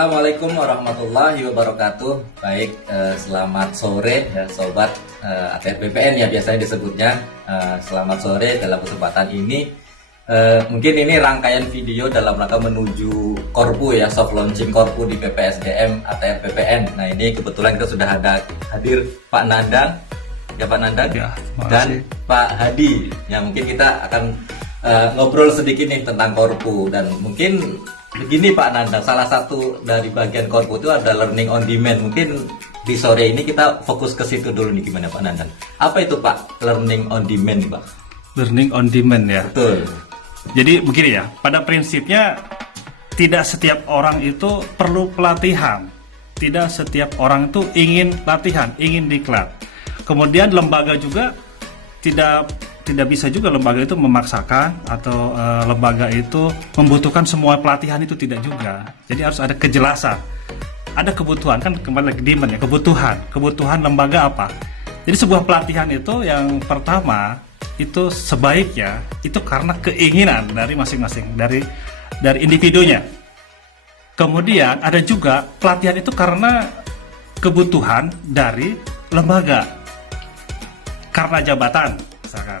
Assalamualaikum warahmatullahi wabarakatuh. Baik, selamat sore ya sobat ATR BPN ya biasanya disebutnya. Selamat sore dalam kesempatan ini. Mungkin ini rangkaian video dalam rangka menuju Korpu ya, soft launching Korpu di PPSDM ATR BPN. Nah ini kebetulan kita sudah ada hadir Pak Nandang, ya Pak Nandang ya, dan Pak Hadi. Ya mungkin kita akan ngobrol sedikit nih tentang Korpu, dan mungkin begini Pak Nandang, salah satu dari bagian Korpu itu ada learning on demand. Mungkin di sore ini kita fokus ke situ dulu nih, gimana Pak Nandang? Apa itu Pak learning on demand nih Pak? Learning on demand ya. Betul. Jadi begini ya, pada prinsipnya tidak setiap orang itu perlu pelatihan. Tidak setiap orang itu ingin latihan, ingin diklat. Kemudian lembaga juga tidak bisa juga lembaga itu memaksakan atau lembaga itu membutuhkan semua pelatihan, itu tidak juga. Jadi harus ada kejelasan, ada kebutuhan, kan kembali lagi demand ya, kebutuhan lembaga apa. Jadi sebuah pelatihan itu yang pertama itu sebaiknya itu karena keinginan dari masing-masing, dari individunya. Kemudian ada juga pelatihan itu karena kebutuhan dari lembaga, karena jabatan misalkan.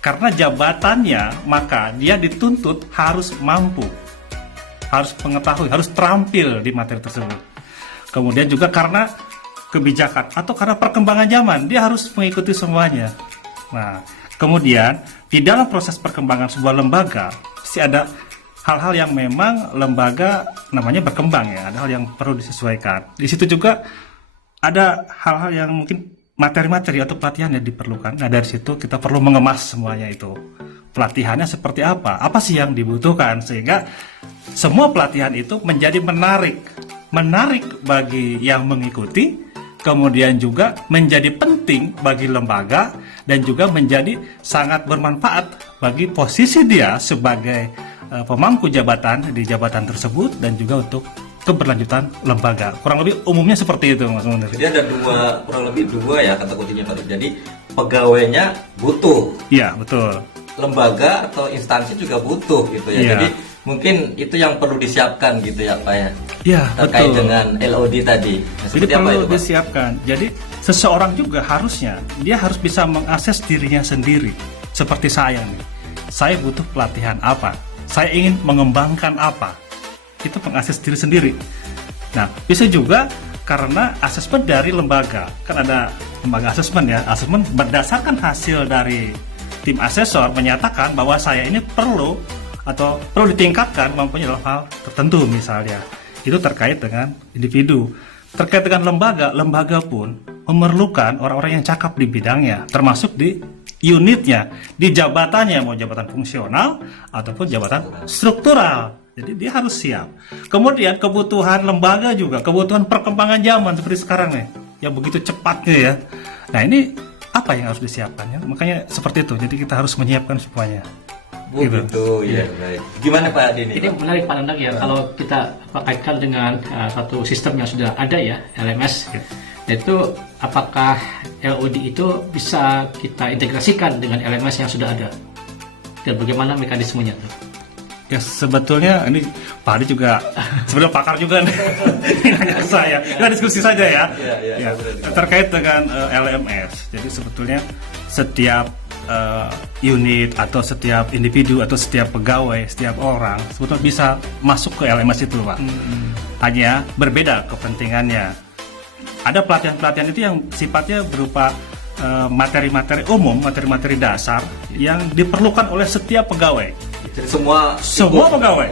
Karena jabatannya, maka dia dituntut harus mampu, harus mengetahui, harus terampil di materi tersebut. Kemudian juga karena kebijakan atau karena perkembangan zaman, dia harus mengikuti semuanya. Nah, kemudian di dalam proses perkembangan sebuah lembaga, pasti ada hal-hal yang memang lembaga namanya berkembang ya, ada hal yang perlu disesuaikan. Di situ juga ada hal-hal yang mungkin materi-materi atau pelatihan yang diperlukan. Nah dari situ kita perlu mengemas semuanya itu. Pelatihannya seperti apa sih yang dibutuhkan, sehingga semua pelatihan itu menjadi menarik bagi yang mengikuti, kemudian juga menjadi penting bagi lembaga, dan juga menjadi sangat bermanfaat bagi posisi dia sebagai pemangku jabatan di jabatan tersebut, dan juga untuk keberlanjutan lembaga. Kurang lebih umumnya seperti itu Mas Munir. Jadi ada kurang lebih dua ya kata kuncinya Pak. Jadi pegawainya butuh. Iya, betul. Lembaga atau instansi juga butuh gitu ya. Ya. Jadi mungkin itu yang perlu disiapkan gitu ya Pak ya. Iya, terkait betul. dengan LOD tadi. Nah, jadi apa perlu itu, Pak? disiapkan. Jadi seseorang juga harusnya dia harus bisa mengakses dirinya sendiri. Seperti saya nih. Saya butuh pelatihan apa? Saya ingin mengembangkan apa? Itu mengakses diri sendiri. Nah, bisa juga karena asesmen dari lembaga. Kan ada lembaga asesmen ya. Asesmen berdasarkan hasil dari tim asesor menyatakan bahwa saya ini perlu ditingkatkan mampunya dalam hal tertentu misalnya. Itu terkait dengan individu. Terkait dengan lembaga pun memerlukan orang-orang yang cakap di bidangnya, termasuk di unitnya, di jabatannya, mau jabatan fungsional ataupun jabatan struktural. Jadi dia harus siap. Kemudian kebutuhan lembaga juga, kebutuhan perkembangan zaman seperti sekarang nih, yang begitu cepatnya ya. Nah ini apa yang harus disiapkan ya? Makanya seperti itu. Jadi kita harus menyiapkan semuanya. Gitu ya. Baik. Gimana Pak Adi ini? Ini menarik Pak Nandang ya, kalau kita kaitkan dengan satu sistem yang sudah ada ya, LMS. Yaitu apakah LOD itu bisa kita integrasikan dengan LMS yang sudah ada? Dan bagaimana mekanismenya tuh? Ya sebetulnya ini Pak Adi juga sebenarnya pakar juga nih. Nanya ke saya. Kita diskusi saja ya. Ya. Terkait dengan LMS. Jadi sebetulnya setiap unit atau setiap individu atau setiap pegawai, setiap orang sebetulnya bisa masuk ke LMS itu Pak. Hanya berbeda kepentingannya. Ada pelatihan-pelatihan itu yang sifatnya berupa materi-materi umum, materi-materi dasar yang diperlukan oleh setiap pegawai. Jadi semua pegawai,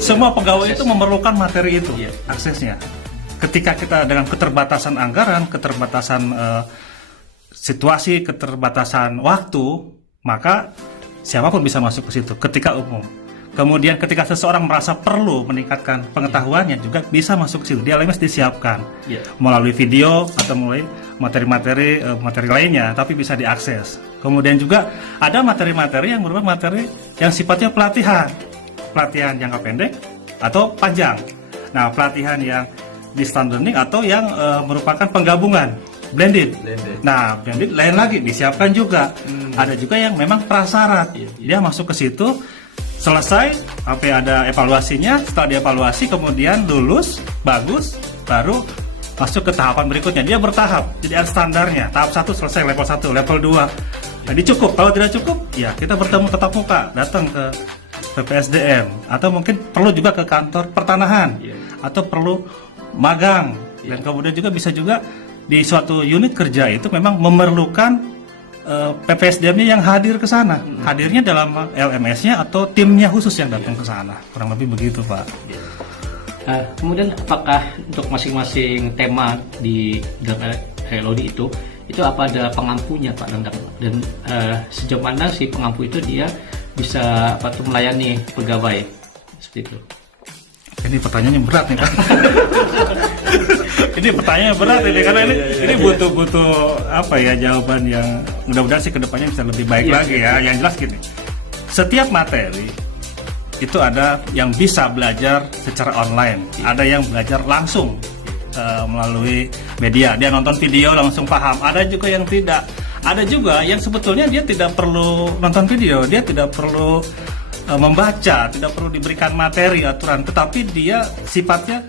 semua pegawai akses. itu memerlukan materi itu, Iya. aksesnya. Ketika kita dengan keterbatasan anggaran, keterbatasan situasi, keterbatasan waktu, maka siapapun bisa masuk ke situ ketika umum. Kemudian ketika seseorang merasa perlu meningkatkan pengetahuannya juga bisa masuk ke situ. Di LMS disiapkan melalui video atau melalui materi lainnya, tapi bisa diakses. Kemudian juga ada materi-materi yang merupakan materi yang sifatnya pelatihan jangka pendek atau panjang. Nah, pelatihan yang distance learning atau yang merupakan penggabungan blended. Nah, blended lain lagi disiapkan juga. Ada juga yang memang prasyarat. Dia masuk ke situ selesai, ada evaluasinya. Setelah dievaluasi kemudian lulus, bagus, baru masuk ke tahapan berikutnya. Dia bertahap, jadi ada standarnya. Tahap 1 selesai, level 1, level 2. Jadi cukup. Kalau tidak cukup, ya kita bertemu tatap muka, datang ke PPSDM, atau mungkin perlu juga ke kantor pertanahan, atau perlu magang. Dan kemudian juga bisa juga di suatu unit kerja itu memang memerlukan PPSDM-nya yang hadir ke sana. Hadirnya dalam LMS-nya atau timnya khusus yang datang ke sana. Kurang lebih begitu, Pak. Kemudian apakah untuk masing-masing tema di dalam LOD itu apa ada pengampunya, Pak Nandang? Dan sejauh mana si pengampu itu dia bisa melayani pegawai seperti itu? Ini pertanyaannya berat nih, Pak. Ini pertanyaan berat ini karena ini butuh jawaban yang mudah-mudahan sih kedepannya bisa lebih baik lagi ya. Yang jelas gini, setiap materi itu ada yang bisa belajar secara online, ada yang belajar langsung melalui media. Dia nonton video langsung paham. Ada juga yang tidak. Ada juga yang sebetulnya dia tidak perlu nonton video, dia tidak perlu membaca, tidak perlu diberikan materi aturan, tetapi dia sifatnya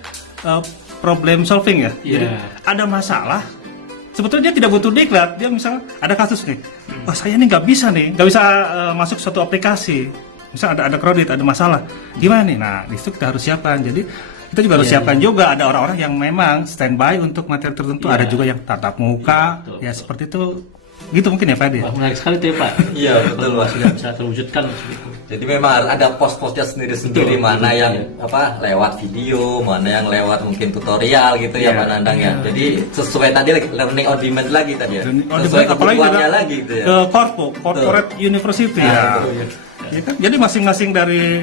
problem solving ya. Jadi ada masalah, sebetulnya dia tidak butuh diklat. Dia misalnya ada kasus nih, saya ini nggak bisa masuk suatu aplikasi. Misalnya ada kredit, ada masalah, gimana nih? Nah, di situ kita harus siapkan. Jadi kita juga harus siapkan juga. Ada orang-orang yang memang standby untuk materi tertentu. Ada juga yang tatap muka, ya seperti itu. Gitu mungkin ya Pak Edi? Menarik sekali tuh ya Pak. Iya betul Pak. Sudah bisa terwujudkan. Jadi memang harus ada pos-posnya sendiri-sendiri, mana yang lewat video, mana yang lewat mungkin tutorial gitu ya Pak Nandang ya. Jadi sesuai tadi learning on demand lagi tadi ya. Sesuai kebutuhannya lagi gitu ya. Ke corporate university ya. Ya kan? Jadi masing-masing dari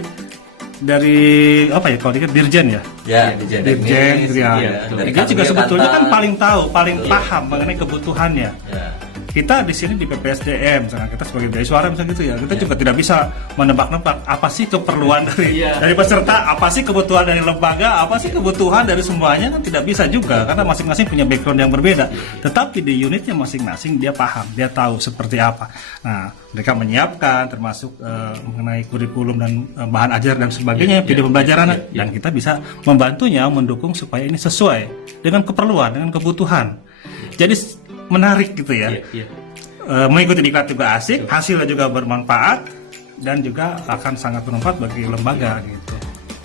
kalau dikit dirjen ya. Ya, dirjen. Dia juga sebetulnya kan paling tahu, paling paham mengenai kebutuhannya. Kita di sini di PPSDM, misalnya kita sebagai beasiswa misalnya gitu ya, kita juga tidak bisa menebak-nebak apa sih keperluan dari peserta, apa sih kebutuhan dari lembaga, apa sih kebutuhan dari semuanya, kan tidak bisa juga karena masing-masing punya background yang berbeda. Tetapi di unitnya masing-masing dia paham, dia tahu seperti apa. Nah, mereka menyiapkan termasuk mengenai kurikulum dan bahan ajar dan sebagainya, video pembelajaran, dan kita bisa membantunya, mendukung supaya ini sesuai dengan keperluan, dengan kebutuhan. Jadi menarik gitu ya. Mengikuti diklat juga asik, hasilnya juga bermanfaat dan juga akan sangat bermanfaat bagi lembaga gitu.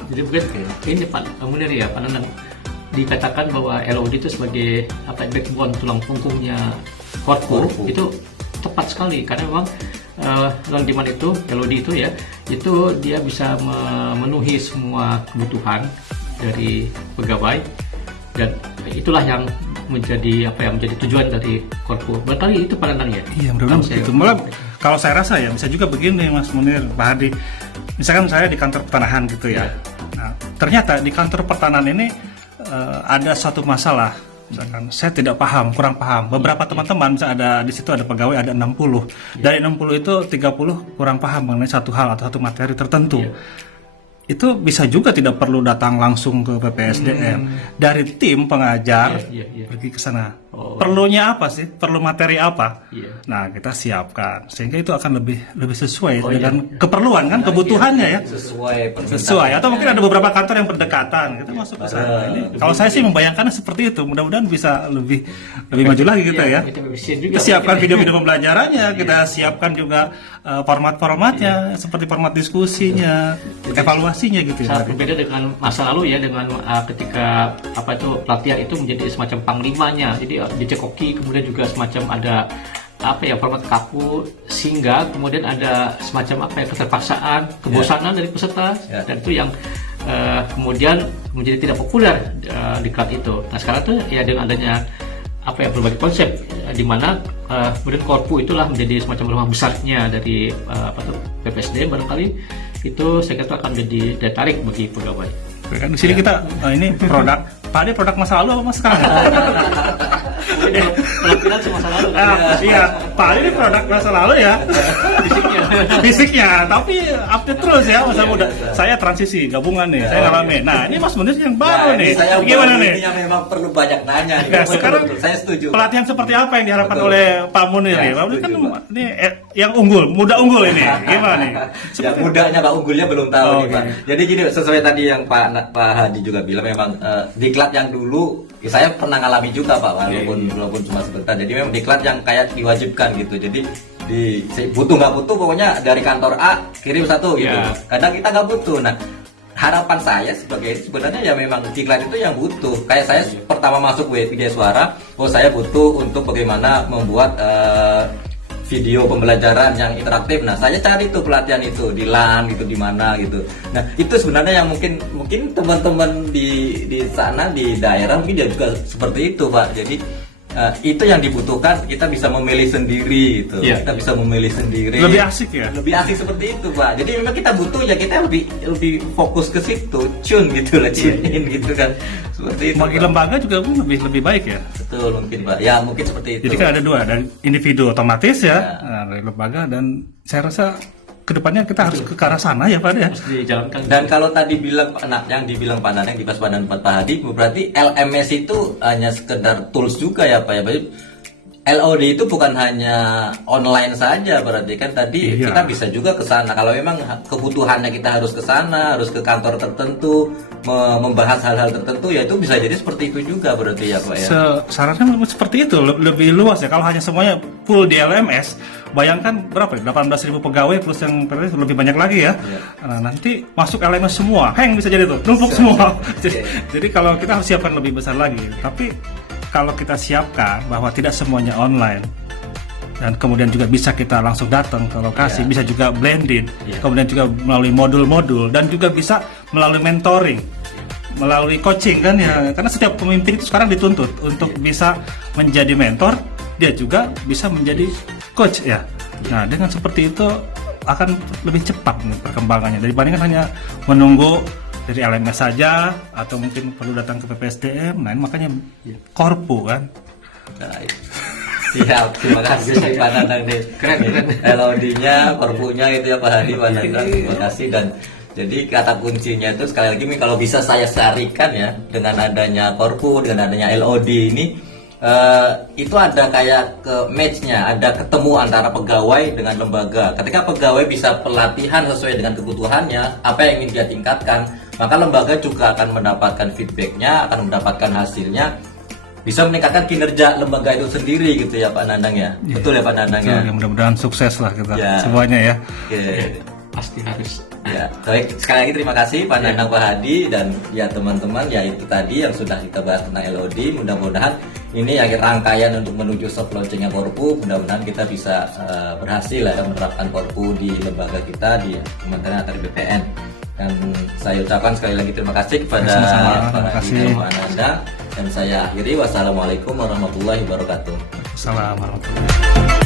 Jadi mungkin ini Pak Munir ya, Pak Nandang, dikatakan bahwa LOD itu sebagai backbone, tulang punggungnya Korpu itu tepat sekali karena memang learning demand itu LOD itu ya, itu dia bisa memenuhi semua kebutuhan dari pegawai, dan itulah yang menjadi tujuan dari Korpu. Barangkali itu Pak Nandang ya. Iya, mudah-mudahan begitu. Malah kalau saya rasa ya bisa juga begini Mas Munir, Pak Hadi. Misalkan saya di kantor pertanahan gitu ya. Nah, ternyata di kantor pertanahan ini ada satu masalah. Misalkan saya tidak paham, kurang paham. Beberapa teman-teman misalnya ada di situ ada pegawai ada 60. Dari 60 itu 30 kurang paham mengenai satu hal atau satu materi tertentu. Itu bisa juga tidak perlu datang langsung ke PPSDM. Dari tim pengajar pergi ke sana. Perlunya apa sih? Perlu materi apa? Nah, kita siapkan sehingga itu akan lebih sesuai dengan keperluan kan, kebutuhannya ya. Sesuai. Atau mungkin ada beberapa kantor yang berdekatan, kita masuk ke sana. Ini kalau saya sih membayangkannya seperti itu. Mudah-mudahan bisa lebih maju lagi gitu ya. Kita siapkan video-video pembelajarannya, kita siapkan juga format-formatnya seperti format diskusinya, evaluasinya gitu ya. Sangat berbeda dengan masa lalu ya, dengan ketika pelatihan itu menjadi semacam panglimanya. Jadi dicekoki, kemudian juga semacam ada format kaku, sehingga kemudian ada semacam keterpaksaan, kebosanan dari peserta, dan itu yang kemudian menjadi tidak populer di kelas itu. Nah sekarang tuh ya dengan adanya berbagai konsep di mana kemudian Korpu itulah menjadi semacam rumah besarnya dari PPSDM, barangkali itu saya kira akan menjadi daya tarik bagi pegawai. Kan di sini kita ini produk, Pak Ade produk masa lalu apa mas sekarang? Penampilan semasa lalu. Iya, Pak ini produk masa lalu ya. Fisiknya, tapi update terus ya masa muda. Saya transisi gabungan nih, saya ngalamin. Nah, ini Mas Munir yang baru nih. Saya Gimana nih? Ini yang memang perlu banyak nanya. Nih. Nah, sekarang saya setuju. pelatihan seperti apa yang diharapkan Betul. oleh Pak Munir Ya, nih? Pak Munir kan setuju, Pak. ini yang unggul, muda unggul ini. Gimana nih? Ya mudanya Pak, unggulnya belum tahu Oh, nih Pak. oke. Jadi gini, sesuai tadi yang Pak Hadi juga bilang, memang diklat yang dulu ya saya pernah ngalami juga Pak, walaupun cuma sebentar. Jadi memang diklat yang kayak diwajibkan gitu. Jadi butuh nggak butuh pokoknya dari kantor A kirim satu gitu. Ya. Kadang kita nggak butuh. Nah, harapan saya sebenarnya ya memang diklat itu yang butuh. Kayak saya pertama masuk WG Suara, saya butuh untuk bagaimana membuat video pembelajaran yang interaktif. Nah, saya cari tuh pelatihan itu di LAN gitu, di mana gitu. Nah, itu sebenarnya yang mungkin teman-teman di sana di daerah mungkin dia juga seperti itu, Pak. Jadi itu yang dibutuhkan, kita bisa memilih sendiri gitu. Iya. Kita bisa memilih sendiri. Lebih asik ya? Lebih asik seperti itu, Pak. Jadi memang kita butuh ya kita lebih fokus ke situ, tune gitu lah, tune in gitu kan. Seperti itu. Bagi Pak. lembaga juga lebih baik ya. Betul mungkin, Pak. Ya, mungkin seperti itu. Jadi kan ada dua, dari individu otomatis ya, Ya. nah, dari lembaga, dan saya rasa kedepannya kita harus ke arah sana ya Pak ya. Harus dijalankan. Dan kalau tadi bilang yang dibilang Pak Nanang di Paspadan Pak Hadi, berarti LMS itu hanya sekedar tools juga ya Pak ya. Berarti LOD itu bukan hanya online saja, berarti kan tadi Iya. kita bisa juga ke sana. Kalau memang kebutuhannya kita harus ke sana, harus ke kantor tertentu, membahas hal-hal tertentu, ya itu bisa jadi seperti itu juga berarti ya Pak ya. Sarannya seperti itu, lebih luas ya. Kalau hanya semuanya full di LMS, bayangkan berapa ya? 18.000 pegawai plus yang PNS lebih banyak lagi ya. Iya. Nah, nanti masuk LMS semua, hang bisa jadi tuh, numpuk semua. Jadi kalau kita harus siapkan lebih besar lagi. Tapi kalau kita siapkan bahwa tidak semuanya online, dan kemudian juga bisa kita langsung datang ke lokasi, Iya. bisa juga blended, Iya. kemudian juga melalui modul-modul, dan juga bisa melalui mentoring, melalui coaching kan ya, karena setiap pemimpin itu sekarang dituntut untuk bisa menjadi mentor, dia juga bisa menjadi coach ya. Nah, dengan seperti itu akan lebih cepat nih perkembangannya dibandingkan hanya menunggu dari LMS saja, atau mungkin perlu datang ke PPSDM. Nah, ini makanya Korpu kan. Siap, terima kasih Pak Nanang nih. Keren. LOD-nya, Korpunya itu ya Pak Hadi, Pak Nanang, terima kasih. Dan jadi kata kuncinya itu sekali lagi kalau bisa saya sarikan ya, dengan adanya Korpu, dengan adanya LOD ini, itu ada kayak ke match-nya, ada ketemu antara pegawai dengan lembaga. Ketika pegawai bisa pelatihan sesuai dengan kebutuhannya, apa yang ingin dia tingkatkan, maka lembaga juga akan mendapatkan feedback-nya, akan mendapatkan hasilnya, bisa meningkatkan kinerja lembaga itu sendiri gitu ya Pak Nanang ya. Ya. Betul ya Pak Nanang ya. Betul, ya, mudah-mudahan sukses lah kita Ya. semuanya ya. Oke. Pasti harus. Ya, baik, sekali lagi terima kasih Pak Nanang, Pak Hadi, dan ya teman-teman, ya itu tadi yang sudah kita bahas tentang LOD. Mudah-mudahan ini ya rangkaian untuk menuju soft launchingnya Korpu. Mudah-mudahan kita bisa berhasil ya menerapkan Korpu di lembaga kita, di Kementerian atau di BPN. Dan saya ucapkan sekali lagi terima kasih kepada Sama-sama, Pak terima Hadi kasih. dan Pak Ananda. Dan saya akhiri, wassalamualaikum warahmatullahi wabarakatuh. Assalamualaikum warahmatullahi wabarakatuh.